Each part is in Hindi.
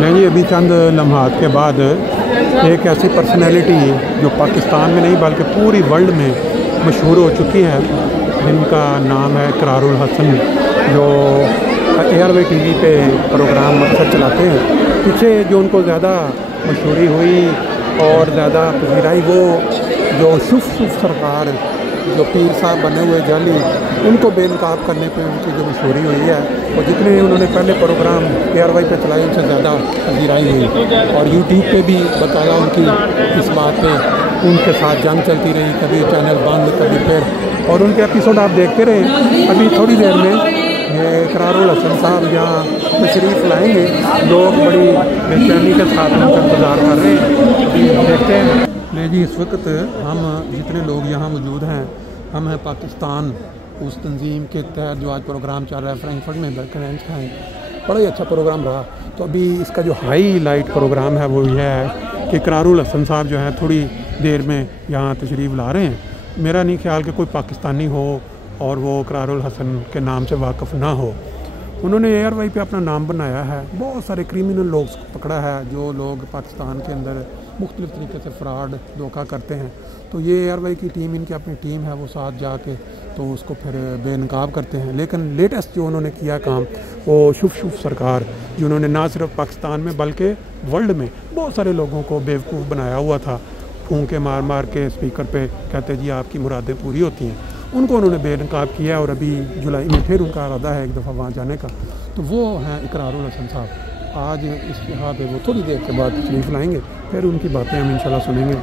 नहीं, अभी चंद लम्हात के बाद एक ऐसी पर्सनैलिटी जो पाकिस्तान में नहीं बल्कि पूरी वर्ल्ड में मशहूर हो चुकी है, जिनका नाम है इकरारुल हसन, जो एयरवे टीवी पे प्रोग्राम अक्सर चलाते हैं। पीछे जो उनको ज़्यादा मशहूरी हुई और ज़्यादा पजीराई, वो जो शुफ सरकार जो पीर साहब बने हुए जाली, उनको बेनकाब करने पे उनकी जो मशहूरी हुई है, और जितने उन्होंने पहले प्रोग्राम एयरवाई पे चलाए उनसे ज़्यादा पजीराई हुई। और यूट्यूब पे भी बताया उनकी इस बात पे उनके साथ जंग चलती रही, कभी चैनल बंद कभी फिर, और उनके एपिसोड आप देखते रहे। अभी थोड़ी देर में ये इकरारुल हसन साहब यहाँ तशरीफ़ लाएँगे, लोग बड़ी बेचैनी के साथ उनका इंतज़ार कर रहे हैं, अभी देखते हैं। ले जी, इस वक्त हम जितने लोग यहाँ मौजूद हैं, हम हैं पाकिस्तान उस तंजीम के तहत जो आज प्रोग्राम चल रहा है फ्रैंकफर्ट में, बर्करेंज का है। बड़ा ही अच्छा प्रोग्राम रहा। तो अभी इसका जो हाईलाइट प्रोग्राम है वो यह है कि इकरारुल हसन साहब जो है थोड़ी देर में यहाँ तशरीफ़ ला रहे हैं। मेरा नहीं ख्याल कि कोई पाकिस्तानी हो और वो इकरारुल हसन के नाम से वाकिफ़ ना हो। उन्होंने एयरवाई पे अपना नाम बनाया है, बहुत सारे क्रिमिनल लोग पकड़ा है, जो लोग पाकिस्तान के अंदर मुख्तलिफ़ तरीके से फ्रॉड धोखा करते हैं। तो ये एयरवाई की टीम, इनकी अपनी टीम है, वो साथ जाके तो उसको फिर बेनकाब करते हैं। लेकिन लेटेस्ट जो उन्होंने किया काम, वो शुफ सरकार, जिन्होंने ना सिर्फ पाकिस्तान में बल्कि वर्ल्ड में बहुत सारे लोगों को बेवकूफ़ बनाया हुआ था, फूंके मार मार के स्पीकर पे कहते जी आपकी मुरादें पूरी होती हैं, उनको उन्होंने बेनकाब किया। और अभी जुलाई में फिर उनका इरादा है एक दफ़ा वहाँ जाने का। तो वो हैं इकरारुल हसन साहब। आज इस यहाँ पे वो थोड़ी देर के बाद तशरीफ़ लाएंगे, फिर उनकी बातें हम इंशाल्लाह सुनेंगे।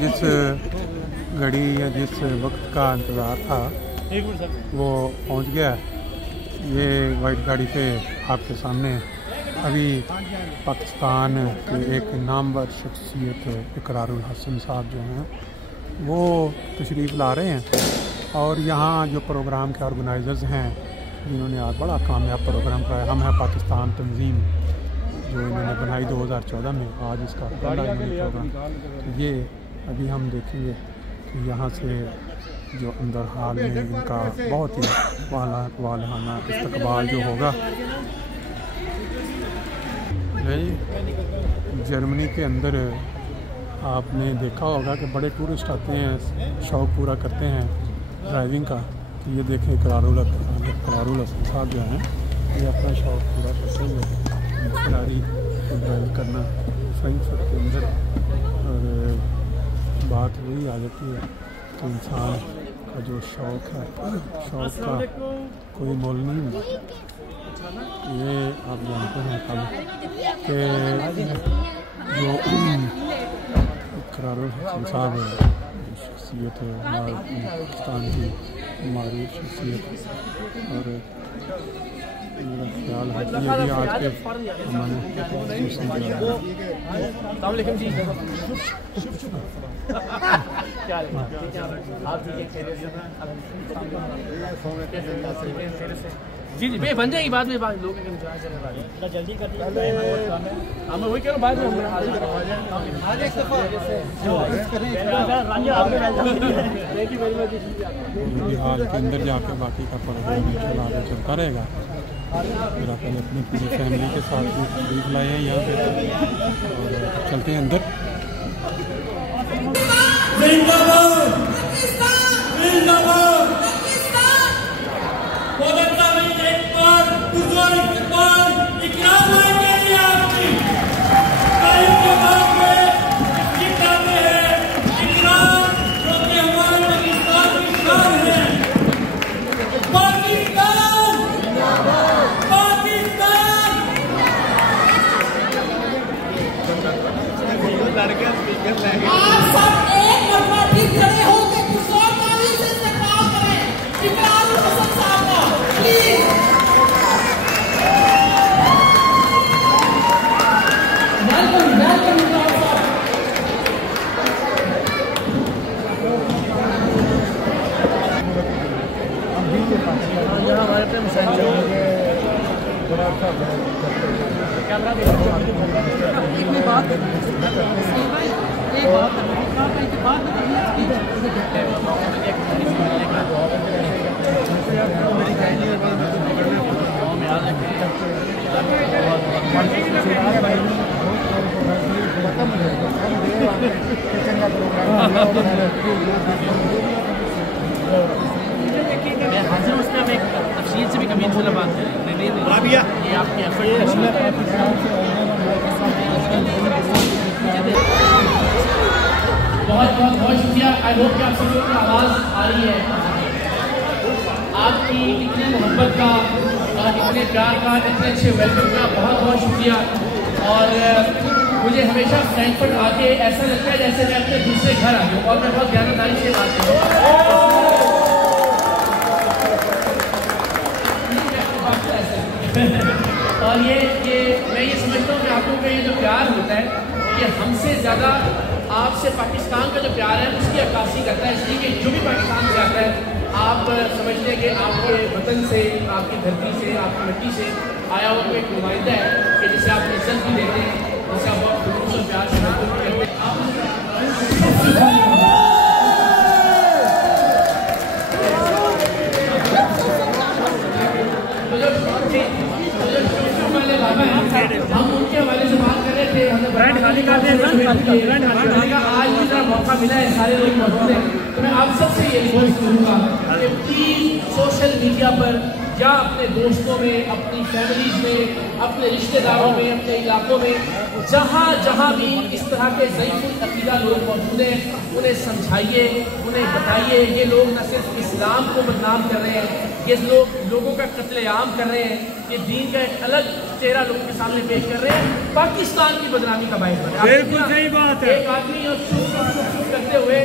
जिस घड़ी या जिस वक्त का इंतज़ार था वो पहुंच गया। ये वाइट गाड़ी पे आपके सामने अभी पाकिस्तान के एक नामवर शख्सियत इकरारुल हसन साहब जो हैं वो तशरीफ़ ला रहे हैं। और यहाँ जो प्रोग्राम के ऑर्गेनाइज़र्स हैं, जिन्होंने आज बड़ा कामयाब प्रोग्राम कराया, हम हैं पाकिस्तान तंजीम, जो इन्होंने बनाई 2014 में, आज इसका पहला प्रोग्राम। तो ये अभी हम देखेंगे कि यहाँ से जो अंदर हाल में इनका बहुत ही वालहाना इस्तकबाल जो होगा। जर्मनी के अंदर आपने देखा होगा कि बड़े टूरिस्ट आते हैं, शौक़ पूरा करते हैं ड्राइविंग का। तो ये देखें इकरारुल हसन साहब जो हैं, ये अपना शौक़ पूरा करते हुए फरारी को ड्राइव करना फ्रैंकफर्ट के अंदर। और बात वही आ जाती है कि इंसान का जो शौक़ है, शौक़ का कोई मोल नहीं होता। ये आप जानते हैं कल कि जो इकरारुल हसन साहब शख्सियत है, पाकिस्तान की मारूफ शख्सियत, और मेरा ख्याल है कि ये भी आज के जी जी बन जाएगी बाद में, लोग जल्दी कर हम वही कह रहा बाद में हाल के अंदर जाके बाकी का प्रोग्राम इंशाल्लाह आगे चलता रहेगा। मेरा पहले अपनी पूरी फैमिली के साथ भी तशरीफ़ लाए हैं यहाँ पे, और चलते हैं अंदर। लड़के स्पीकर लेंगे। आप सब एक मरतबा ठीक खड़े होकर कुछ और ताली से इस्तकबाल करें इकरारुल हसन साहब का, प्लीज। वेलकम वेलकम इकरारुल साहब। यहाँ हमारे पे मुशाहिद कैमरा एक बात हाजिर उसमें हम एक तफसील से भी कभी इंशाल्लाह बात करेंगे। ये आपके बहुत बहुत बहुत शुक्रिया। आई होप कि आप सब लोगों को आवाज़ आ रही है। आपकी इतनी मोहब्बत का और इतने प्यार का, इतने अच्छे वेलकम का बहुत बहुत शुक्रिया। और मुझे हमेशा फ्रैंकफर्ट आके ऐसा लगता है जैसे मैं अपने दूसरे घर आ गया और मैं बहुत ध्यानदारी से बात करूँ। और ये मैं ये समझता हूँ कि आप लोगों का ये जो प्यार होता है ये हमसे ज़्यादा आपसे पाकिस्तान का जो प्यार है उसकी अक्कासी करता है। इसलिए कि जो भी पाकिस्तान से आता है आप समझते हैं कि आपके वतन से, आपकी धरती से, आपकी मिट्टी से आया हुआ कोई एक नुमाइंदा है कि जिसे आप इज्जत भी देते हैं, जिसे आप बहुत खुलूस और प्यार से करते हैं। हम उनके हवाले से बात कर रहे थे, हमें ब्रांड खाली का आज भी जरा मौका मिला है, सारे लोग मौजूद हैं, तो मैं आप सबसे ये रिक्वेस्ट करूँगा कि प्लीज़ सोशल मीडिया पर या अपने दोस्तों में, अपनी फैमिलीज में, अपने रिश्तेदारों में, अपने इलाकों में जहाँ जहाँ भी इस तरह के ज़ईफ़ुल अक़ीदा लोग मौजूद हैं उन्हें समझाइए, उन्हें बताइए ये लोग न सिर्फ इस्लाम को बदनाम कर रहे हैं, ये लोग लोगों का कत्लेआम कर रहे हैं, ये दीन का एक अलग चेहरा लोगों के सामने पेश कर रहे हैं, पाकिस्तान की बदनामी का बायस बन रहे हैं। बिल्कुल सही बात है। एक आदमी और शुभ करते हुए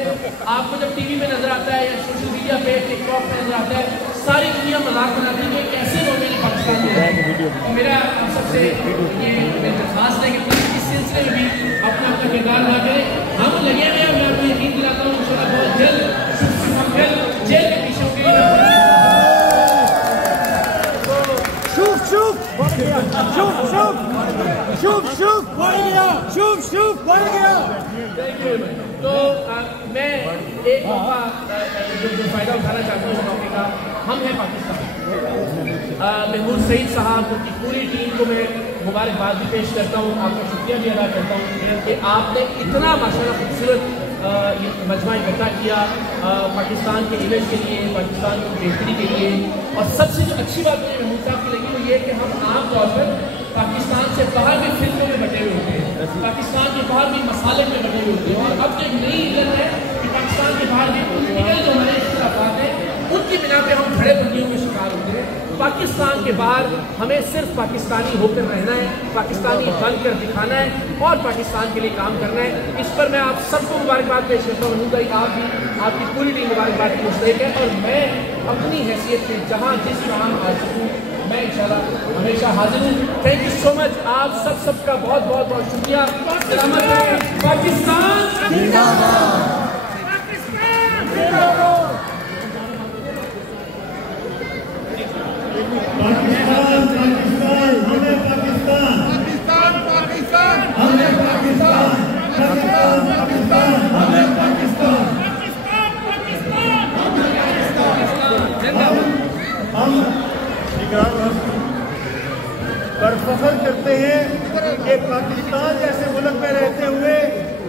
आपको जब टीवी में नजर आता है या सोशल मीडिया पे टिकटॉक में नजर आता है, सारी दुनिया मजाक बनाती है कैसे लोग मेरे पाकिस्तान में। मेरा सबसे ये दरख्वास्त है कि इस सिलसिले में भी अपना अपना किरदार अदा करें। हम लगे हुए हैं, मैं आपको यकीन दिलाता हूँ इंशाल्लाह बहुत जल्द जेल के पीछे तो मैं एक मौका जो फ़ायदा उठाना चाहता हूँ इस मौके का, हम हैं पाकिस्तान। महमूद सईद साहब उनकी पूरी टीम को मैं मुबारकबाद भी पेश करता हूँ, आपका शुक्रिया भी अदा करता हूँ कि आपने इतना माशाल्लाह खूबसूरत मजमा इकट्ठा किया पाकिस्तान के इमेज के लिए, पाकिस्तान की बेहतरी के लिए। और सबसे जो अच्छी बात मुझे महमूद साहब की लगी वो ये कि हम आम तौर पर पाकिस्तान से बाहर भी फिल्मों में बटे हुए होते हैं, पाकिस्तान के बाहर भी मसाले में बटे हुए होते हैं, और अब जो एक नई इल्लत है कि पाकिस्तान के बाहर भी पॉलिटिकल जो हमारे इख्तिलाफात हैं उनकी बिना पे हम खड़े बंदियों के शिकार होते हैं। पाकिस्तान के बाहर हमें सिर्फ पाकिस्तानी होकर रहना है, पाकिस्तानी बनकर दिखाना है और पाकिस्तान के लिए काम करना है। इस पर मैं आप सबको मुबारकबाद पेश करता हूँ। भाई आप भी, आपकी पूरी टीम मुबारकबाद की मुस्तहिक है, और मैं अपनी हैसियत से जहाँ जिस काम आ सकूँ मैं इंशाल्लाह हमेशा हाजिर हूँ। Thank you so much. आप सबका बहुत बहुत बहुत शुक्रिया। सलामत रहें पाकिस्तान जिंदाबाद। पाकिस्तान पाकिस्तान हमें पाकिस्तान, पाकिस्तान पाकिस्तान हमें पाकिस्तान, पाकिस्तान पाकिस्तान हमें पाकिस्तान, पाकिस्तान पाकिस्तान हमें पाकिस्तान। हम इकरार पर फख्र करते हैं कि पाकिस्तान जैसे मुल्क में रहते हुए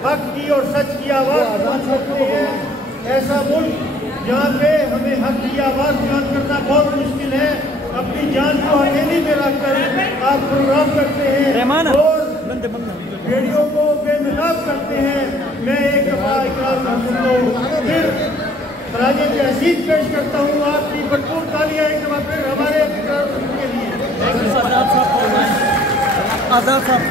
हक की और सच की आवाज़ बुलंद करते हैं। ऐसा मुल्क जहाँ पे हमें हक की आवाज़ बुलंद करना बहुत मुश्किल है, अपनी जान को हथेली में रखकर आप प्रोग्राम करते हैं और रेडियो को बेनकाब करते हैं। मैं एक दफ़ा इकरार को फिर खराजे तहसीन पेश करता हूँ। आपकी भरपूर तालियां एक दफ़ा फिर हमारे इकरार के लिए। आज़ाद साहब